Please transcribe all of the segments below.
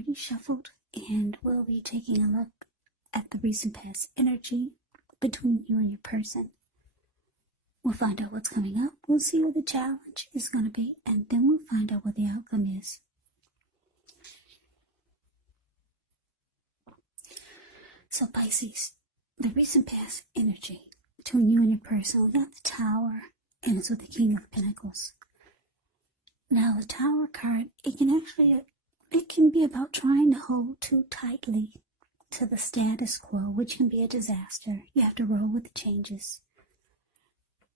already shuffled, and we'll be taking a look at the recent past energy between you and your person. We'll find out what's coming up, we'll see what the challenge is going to be, and then we'll find out what the outcome is. So Pisces, the recent past energy between you and your person, we got the Tower, and it's with the King of Pentacles. Now the Tower card, it can be about trying to hold too tightly to the status quo, which can be a disaster. You have to roll with the changes.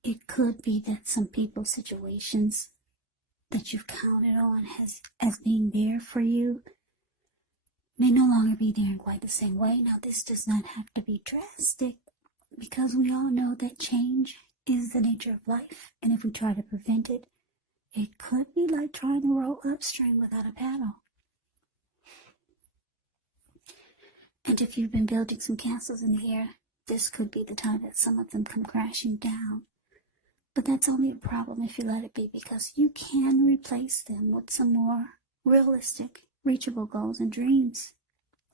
It could be that some people's situations that you've counted on as being there for you may no longer be there in quite the same way. Now, this does not have to be drastic, because we all know that change is the nature of life, and if we try to prevent it, it could be like trying to row upstream without a paddle. And if you've been building some castles in the air, this could be the time that some of them come crashing down. But that's only a problem if you let it be, because you can replace them with some more realistic, reachable goals and dreams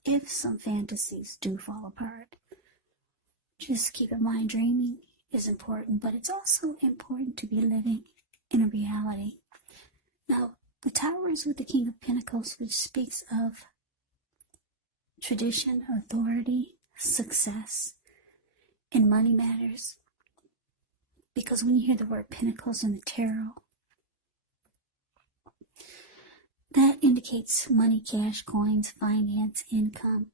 if some fantasies do fall apart. Just keep in mind, dreaming is important, but it's also important to be living in a reality. Now, the Tower is with the King of Pentacles, which speaks of tradition, authority, success, and money matters. Because when you hear the word Pentacles in the tarot, that indicates money, cash, coins, finance, income.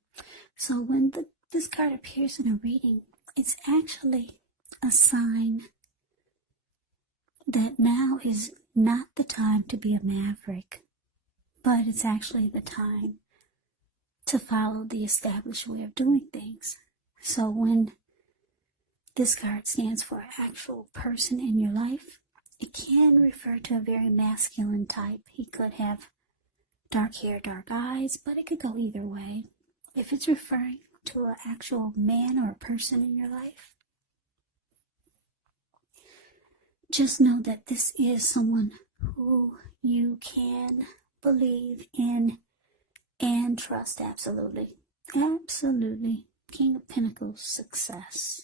So when this card appears in a reading, it's actually a sign that now is not the time to be a maverick, but it's actually the time to follow the established way of doing things. So when this card stands for an actual person in your life, it can refer to a very masculine type. He could have dark hair, dark eyes, but it could go either way. If it's referring to an actual man or a person in your life, just know that this is someone who you can believe in and trust. Absolutely. Absolutely. King of Pentacles, success.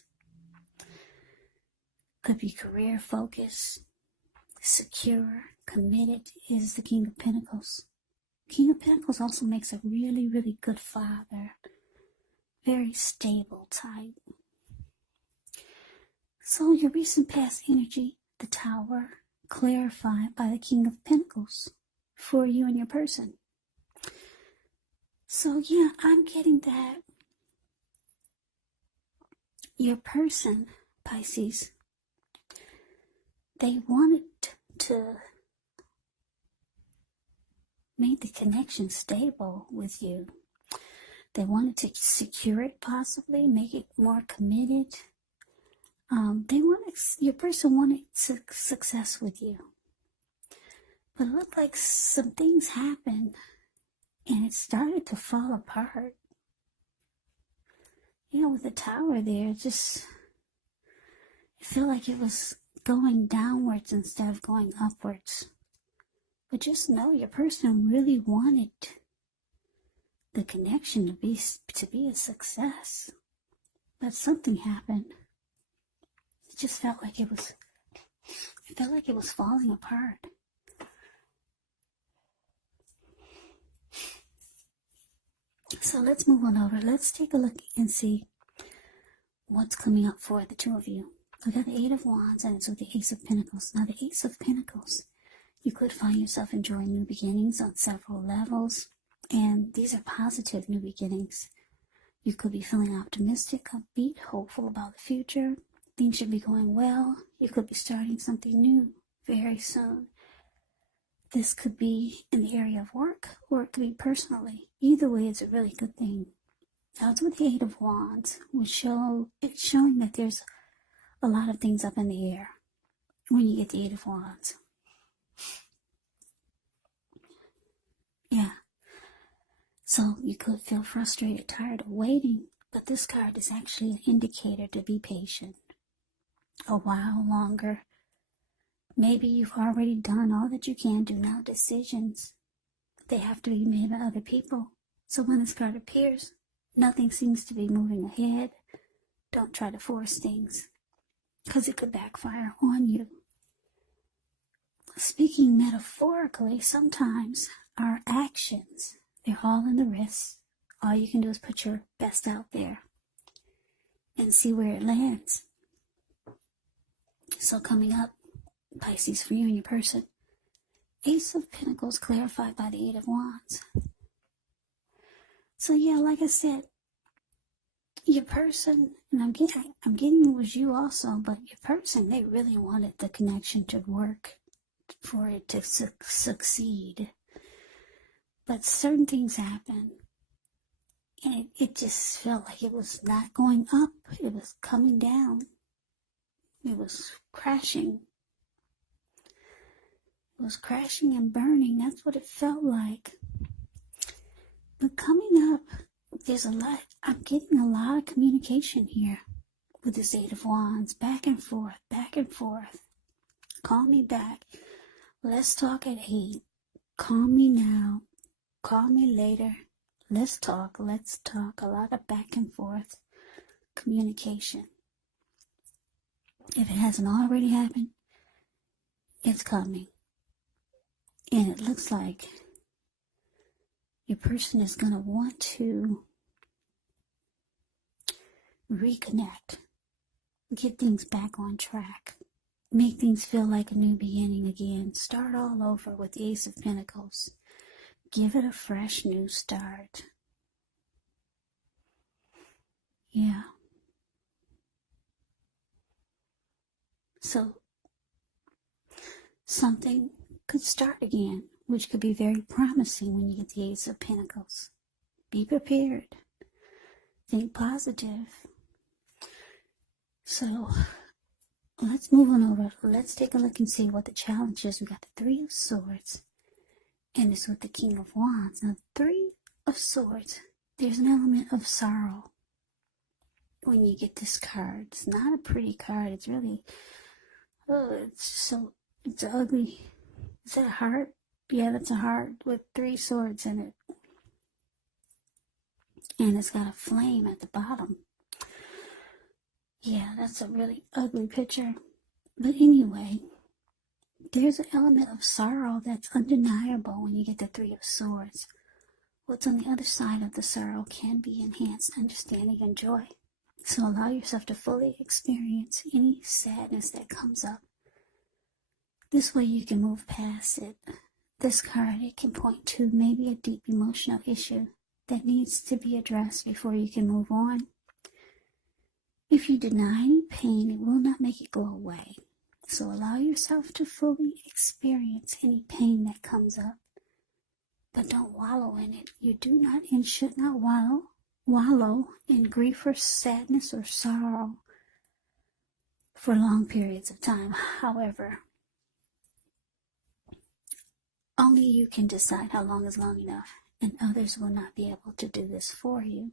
Could be career focus, secure, committed is the King of Pentacles. King of Pentacles also makes a really, really good father. Very stable type. So your recent past energy, the Tower, clarified by the King of Pentacles for you and your person. So yeah, I'm getting that your person, Pisces, they wanted to make the connection stable with you. They wanted to secure it, possibly make it more committed. Your person wanted success with you. But it looked like some things happened and it started to fall apart. You know, with the Tower there, it felt like it was going downwards instead of going upwards. But just know your person really wanted the connection to be a success. But something happened. It just felt like it was falling apart. So let's move on over. Let's take a look and see what's coming up for the two of you. We got the Eight of Wands, and it's with the Ace of Pentacles. Now the Ace of Pentacles, you could find yourself enjoying new beginnings on several levels, and these are positive new beginnings. You could be feeling optimistic, upbeat, hopeful about the future. Things should be going well. You could be starting something new very soon. This could be in the area of work, or it could be personally. Either way, it's a really good thing. Now it's with the Eight of Wands, it's showing that there's a lot of things up in the air when you get the Eight of Wands. Yeah. So you could feel frustrated, tired of waiting, but this card is actually an indicator to be patient a while longer. Maybe you've already done all that you can do. Now decisions, they have to be made by other people. So when this card appears, nothing seems to be moving ahead. Don't try to force things, because it could backfire on you. Speaking metaphorically, sometimes our actions, they're all in the wrist. All you can do is put your best out there and see where it lands. So coming up, Pisces, for you and your person, Ace of Pentacles clarified by the Eight of Wands. So yeah, like I said, your person, and I'm getting it was you also, but your person, they really wanted the connection to work, for it to succeed. But certain things happen, and it just felt like it was not going up. It was coming down. It was crashing. It was crashing and burning. That's what it felt like. But coming up, there's a lot. I'm getting a lot of communication here with this Eight of Wands. Back and forth, back and forth. Call me back. Let's talk at 8. Call me now. Call me later. Let's talk. Let's talk. A lot of back and forth communication. If it hasn't already happened, it's coming. And it looks like your person is going to want to reconnect, get things back on track, make things feel like a new beginning again, start all over with the Ace of Pentacles. Give it a fresh new start. Yeah. So something could start again, which could be very promising when you get the Ace of Pentacles. Be prepared. Think positive. So let's move on over. Let's take a look and see what the challenge is. We got the Three of Swords, and it's with the King of Wands. Now, the Three of Swords, there's an element of sorrow when you get this card. It's not a pretty card. It's really, it's ugly. Is that a heart? Yeah, that's a heart with 3 swords in it. And it's got a flame at the bottom. Yeah, that's a really ugly picture. But anyway, there's an element of sorrow that's undeniable when you get the Three of Swords. What's on the other side of the sorrow can be enhanced understanding and joy. So allow yourself to fully experience any sadness that comes up. This way you can move past it. This card, it can point to maybe a deep emotional issue that needs to be addressed before you can move on. If you deny any pain, it will not make it go away. So allow yourself to fully experience any pain that comes up. But don't wallow in it. You do not and should not wallow in grief or sadness or sorrow for long periods of time. However, only you can decide how long is long enough, and others will not be able to do this for you.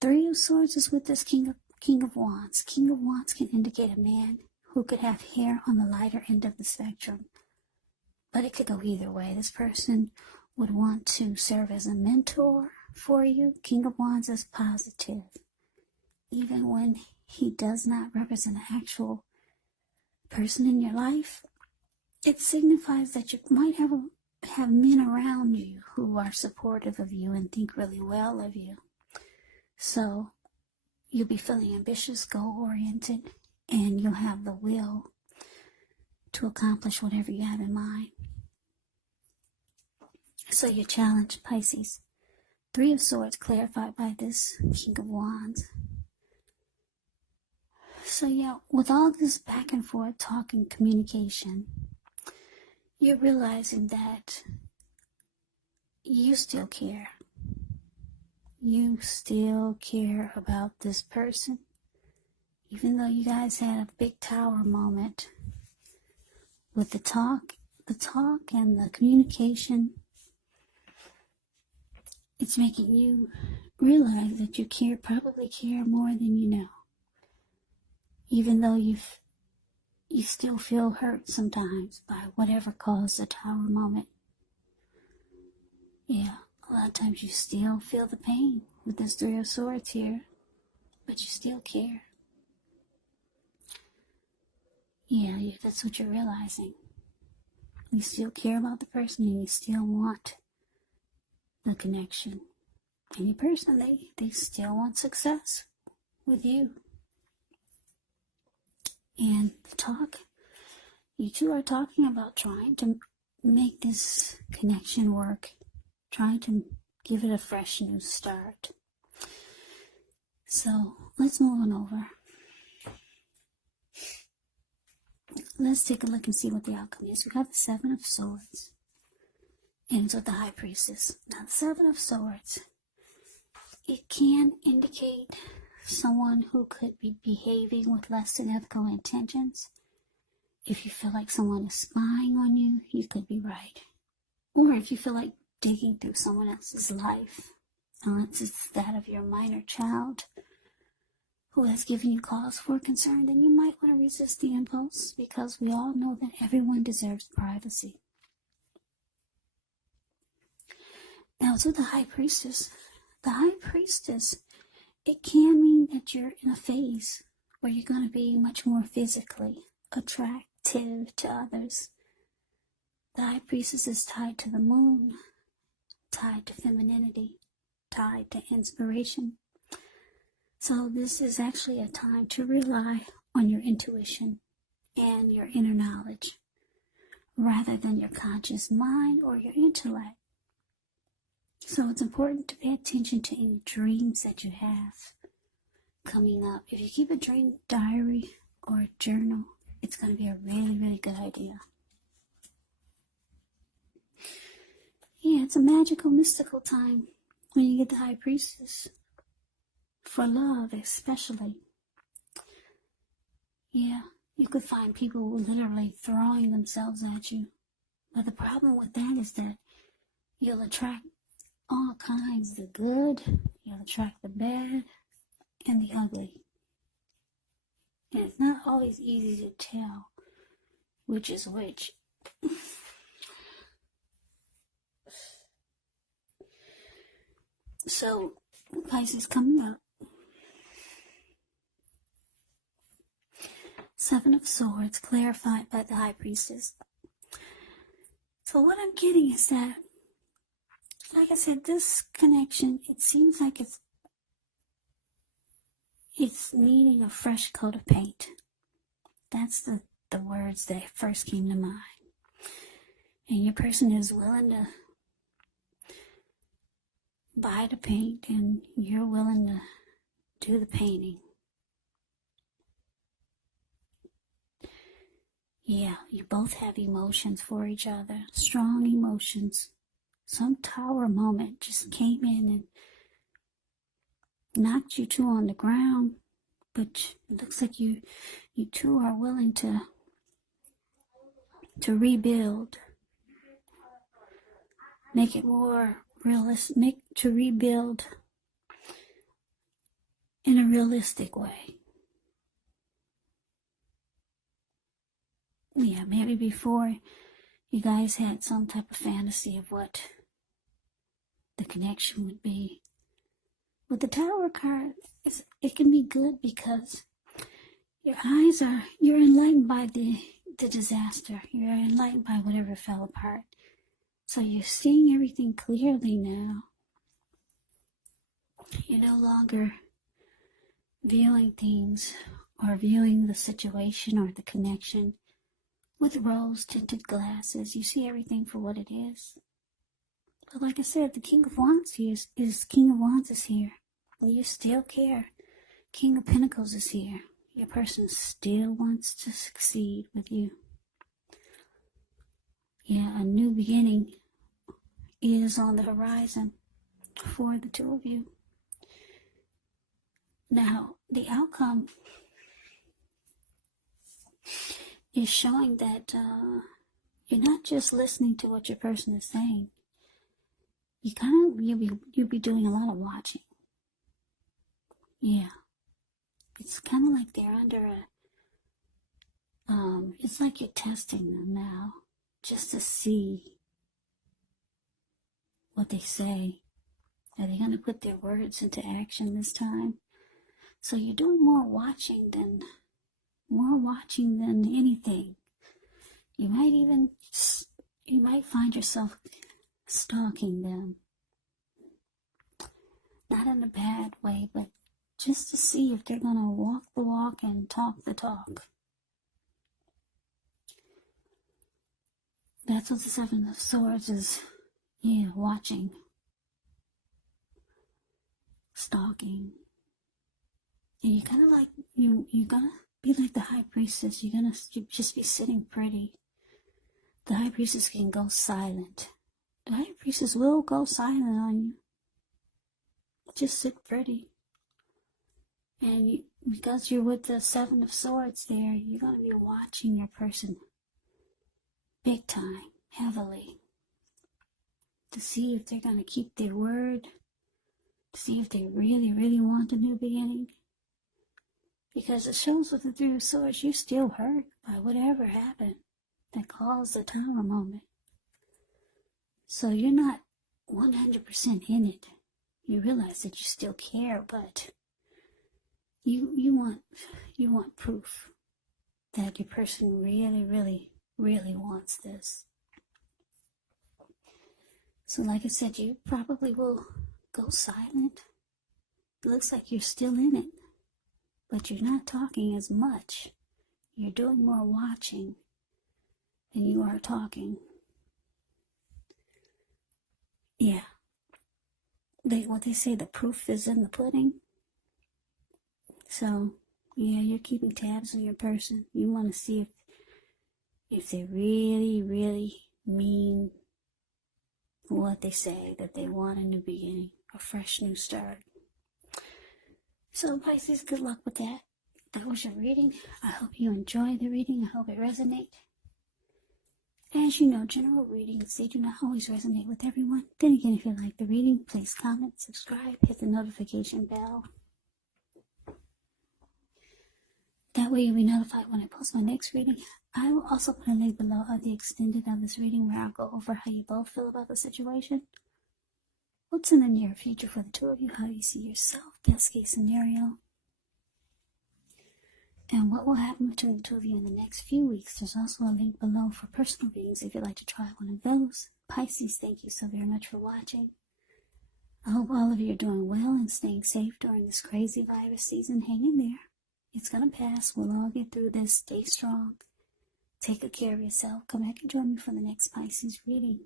Three of Swords is with this King of Wands. King of Wands can indicate a man who could have hair on the lighter end of the spectrum, but it could go either way. This person would want to serve as a mentor for you. King of Wands is positive, even when he does not represent an actual person in your life. It signifies that you might have men around you who are supportive of you and think really well of you. So you'll be feeling ambitious, goal-oriented, and you'll have the will to accomplish whatever you have in mind. So your challenge, Pisces. Three of Swords clarified by this King of Wands. So yeah, with all this back and forth talking, communication, you're realizing that you still care. You still care about this person. Even though you guys had a big tower moment with the talk and the communication, it's making you realize that you probably care more than you know. Even though you still feel hurt sometimes by whatever caused the tower moment. Yeah, lot of times you still feel the pain with this Three of Swords here, but you still care. Yeah, that's what you're realizing. You still care about the person and you still want the connection. And your person, they still want success with you. And the talk, you two are talking about trying to make this connection work, trying to give it a fresh new start. So let's move on over. Let's take a look and see what the outcome is. We got the Seven of Swords. And it's with the High Priestess. Now, the Seven of Swords, it can indicate someone who could be behaving with less than ethical intentions. If you feel like someone is spying on you, you could be right. Or if you feel like digging through someone else's life, unless it's that of your minor child who has given you cause for concern, then you might want to resist the impulse, because we all know that everyone deserves privacy. Now, to the High Priestess. The High Priestess, it can mean that you're in a phase where you're going to be much more physically attractive to others. The High Priestess is tied to the moon, tied to femininity, tied to inspiration. So this is actually a time to rely on your intuition and your inner knowledge, rather than your conscious mind or your intellect. So it's important to pay attention to any dreams that you have coming up. If you keep a dream diary or a journal, it's going to be a really, really good idea. Yeah, it's a magical, mystical time when you get the High Priestess. For love, especially. Yeah, you could find people literally throwing themselves at you. But the problem with that is that you'll attract all kinds. The good, you'll attract the bad, and the ugly. And it's not always easy to tell which is which. So, Pisces coming up. Seven of Swords, clarified by the High Priestess. So what I'm getting is that, like I said, this connection, it seems like it's needing a fresh coat of paint. That's the words that first came to mind. And your person is willing to buy the paint, and you're willing to do the painting. Yeah, you both have emotions for each other, strong emotions. Some tower moment just came in and knocked you two on the ground, but it looks like you two are willing to rebuild, make it more realistic, to rebuild in a realistic way. Yeah, maybe before you guys had some type of fantasy of what the connection would be. With the Tower card, it can be good because your eyes you're enlightened by the disaster. You're enlightened by whatever fell apart. So you're seeing everything clearly now. You're no longer viewing things or viewing the situation or the connection with rose-tinted glasses. You see everything for what it is. But like I said, the King of Wands is here. And you still care. King of Pentacles is here. Your person still wants to succeed with you. Yeah, a new beginning is on the horizon for the two of you. Now, the outcome is showing that you're not just listening to what your person is saying. You'll be doing a lot of watching. Yeah. It's kind of like they're under it's like you're testing them now, just to see what they say. Are they going to put their words into action this time? So you're doing more watching than anything. You might find yourself stalking them. Not in a bad way, but just to see if they're going to walk the walk and talk the talk. That's what the Seven of Swords is. Yeah, watching. Stalking. And you kind of like, you're going to be like the High Priestess. You're going to just be sitting pretty. The High Priestess can go silent. The High Priestess will go silent on you. Just sit pretty. And because you're with the Seven of Swords there, you're going to be watching your person big time, heavily, to see if they're going to keep their word, to see if they really, really want a new beginning. Because it shows with the Three of Swords, you're still hurt by whatever happened that caused the Tower moment. So you're not 100% in it. You realize that you still care, but you want proof that your person really, really, really wants this. So like I said, you probably will go silent. It looks like you're still in it, but you're not talking as much. You're doing more watching than you are talking. Yeah. What they say, the proof is in the pudding. So, yeah, you're keeping tabs on your person. You want to see if they really, really mean what they say, that they want a new beginning, a fresh new start. So, Pisces, good luck with that. That was your reading. I hope you enjoyed the reading. I hope it resonated. As you know, general readings, they do not always resonate with everyone. Then again, if you like the reading, please comment, subscribe, hit the notification bell. That way you'll be notified when I post my next reading. I will also put a link below of the extended of this reading where I'll go over how you both feel about the situation. What's in the near future for the two of you? How do you see yourself? Best case scenario. And what will happen between the two of you in the next few weeks. There's also a link below for personal readings if you'd like to try one of those. Pisces, thank you so very much for watching. I hope all of you are doing well and staying safe during this crazy virus season. Hang in there. It's going to pass. We'll all get through this. Stay strong. Take good care of yourself. Come back and join me for the next Pisces reading,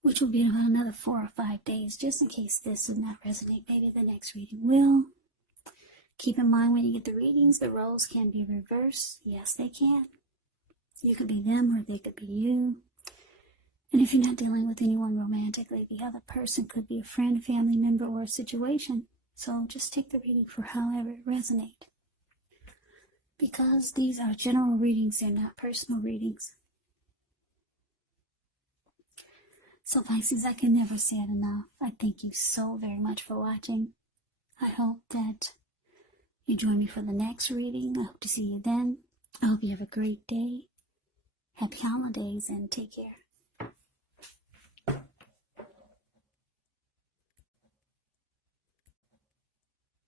which will be in about another 4 or 5 days, just in case this does not resonate. Maybe the next reading will. Keep in mind when you get the readings, the roles can be reversed. Yes, they can. You could be them or they could be you. And if you're not dealing with anyone romantically, the other person could be a friend, family member, or a situation. So just take the reading for however it resonates. Because these are general readings, they're not personal readings. So Pisces, I can never say it enough. I thank you so very much for watching. I hope that you join me for the next reading. I hope to see you then. I hope you have a great day. Happy holidays and take care.